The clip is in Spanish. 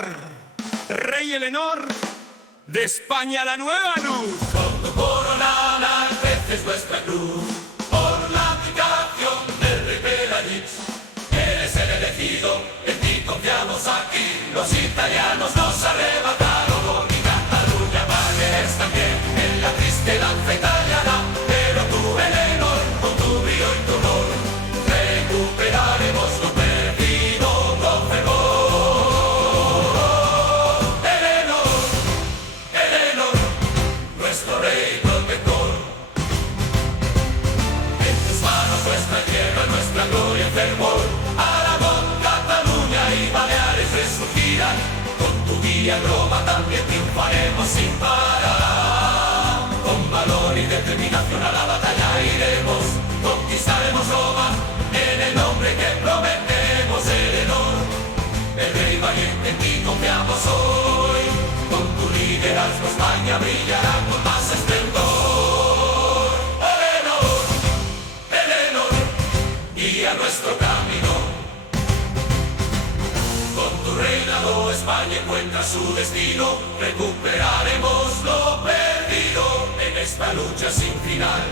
Eleonor, Rey Eleonor, de España la nueva luz. Con tu corona creces nuestra cruz, por la abdicación del rey Peladich. Eres el elegido, en ti confiamos aquí. Los italianos nos arrebataron y Cataluña vales también en la triste danza italiana. Pero tú, Eleonor, con tu brío y tu honor, recuperaremos lo perdido con fervor. Eleonor, Eleonor, nuestro rey protector. En tus manos nuestra tierra, nuestra gloria y fervor. Aragón, Cataluña y Baleares resurgirán. Con tu guía en Roma también triunfaremos sin parar. Con valor y determinación a la batalla iremos. Conquistaremos Roma en el nombre que prometemos, Eleonor. El rey valiente, en ti confiamos hoy. Con tu liderazgo España brillará con más esplendor. Eleonor, Eleonor, guía nuestro camino. Con tu reinado España encuentra su destino. Recuperaremos lo perdido en esta lucha sin final.